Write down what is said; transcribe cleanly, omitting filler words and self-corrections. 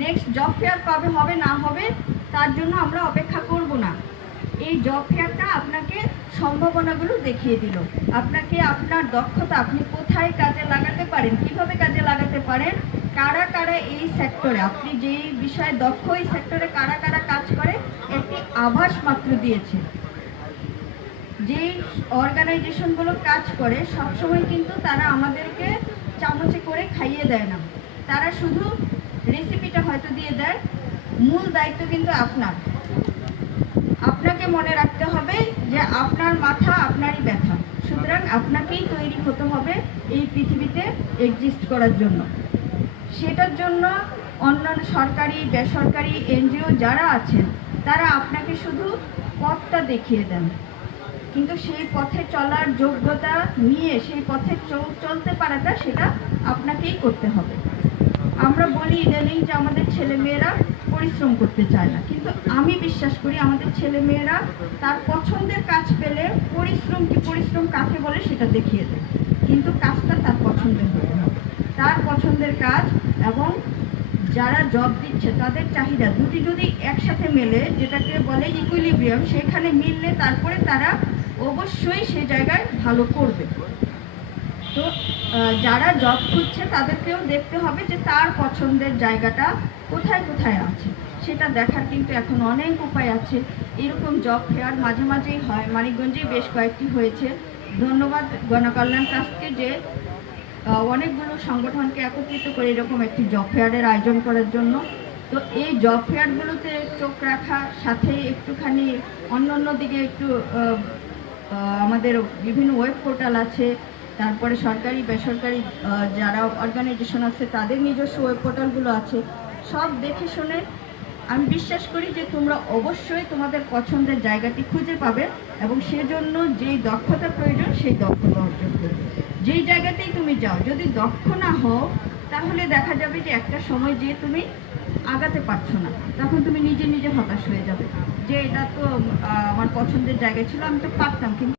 Next job fair কবে হবে না হবে তার জন্য আমরা অপেক্ষা করব না। এই জব ফেয়ারটা আপনাকে সম্ভাবনাগুলো দেখিয়ে দিল, আপনাকে আপনার দক্ষতা আপনি কোথায় কাজে লাগাতে পারেন, কিভাবে কাজে লাগাতে পারেন, কারা কারা এই সেক্টরে, আপনি যেই বিষয়ে দক্ষ এই সেক্টরে কারা কারা কাজ করে একটি আভাস মাত্র দিয়েছে। যেই অর্গানাইজেশনগুলো কাজ করে সবসময় কিন্তু তারা আমাদেরকে চামচে করে খাইয়ে দেয় না, তারা শুধু রেসিপিটা হয়তো দিয়ে দেয়, মূল দায়িত্ব কিন্তু আপনার। আপনাকে মনে রাখতে হবে যে আপনার মাথা আপনারই ব্যথা, সুতরাং আপনাকেই তৈরি হতে হবে এই পৃথিবীতে এক্সিস্ট করার জন্য। সেটার জন্য অন্যান্য সরকারি বেসরকারি এনজিও যারা আছেন তারা আপনাকে শুধু পথটা দেখিয়ে দেন, কিন্তু সেই পথে চলার যোগ্যতা নিয়ে সেই পথে চলতে পারাটা সেটা আপনাকেই করতে হবে। আমরা বলি ইদানিং যে আমাদের ছেলেমেয়েরা পরিশ্রম করতে চায় না, কিন্তু আমি বিশ্বাস করি আমাদের ছেলেমেয়েরা তার পছন্দের কাজ পেলে পরিশ্রম কাকে বলে সেটা দেখিয়ে দেয়, কিন্তু কাজটা তার পছন্দের হতে হবে, তার পছন্দের কাজ এবং যারা জব দিচ্ছে তাদের চাহিদা দুটি যদি একসাথে মেলে, যেটাকে বলে ইকুইলিব্রিয়াম, সেখানে মিললে তারপরে তারা অবশ্যই সে জায়গায় ভালো করবে। তো যারা জব খুঁজছে তাদেরকেও দেখতে হবে যে তার পছন্দের জায়গাটা কোথায় কোথায় আছে, সেটা দেখার কিন্তু এখন অনেক উপায় আছে। এরকম জব ফেয়ার মাঝে মাঝেই হয়, মানিকগঞ্জে বেশ কয়েকটি হয়েছে। ধন্যবাদ গণকল্যাণ ট্রাস্টকে যে অনেকগুলো সংগঠনকে একত্রিত করে এরকম একটি জব ফেয়ারের আয়োজন করার জন্য। তো এই জব ফেয়ারগুলোতে চোখ রাখার সাথে একটুখানি অন্য দিকে একটু আমাদের বিভিন্ন ওয়েব পোর্টাল আছে, তারপরে সরকারি বেসরকারি যারা অর্গানাইজেশন আছে তাদের নিজস্ব ওয়েব পোর্টালগুলো আছে, সব দেখে শুনে আমি বিশ্বাস করি যে তোমরা অবশ্যই তোমাদের পছন্দের জায়গাটি খুঁজে পাবে এবং সেজন্য যেই দক্ষতা প্রয়োজন সেই দক্ষতা অর্জন করবে। যেই জায়গাতেই তুমি যাও যদি দক্ষ না হও তাহলে দেখা যাবে যে একটা সময় যে তুমি আগাতে পারছো না, তখন তুমি নিজে নিজে হতাশ হয়ে যাবে যে এটা তো আমার পছন্দের জায়গা ছিল, আমি তো পারতাম কিন্তু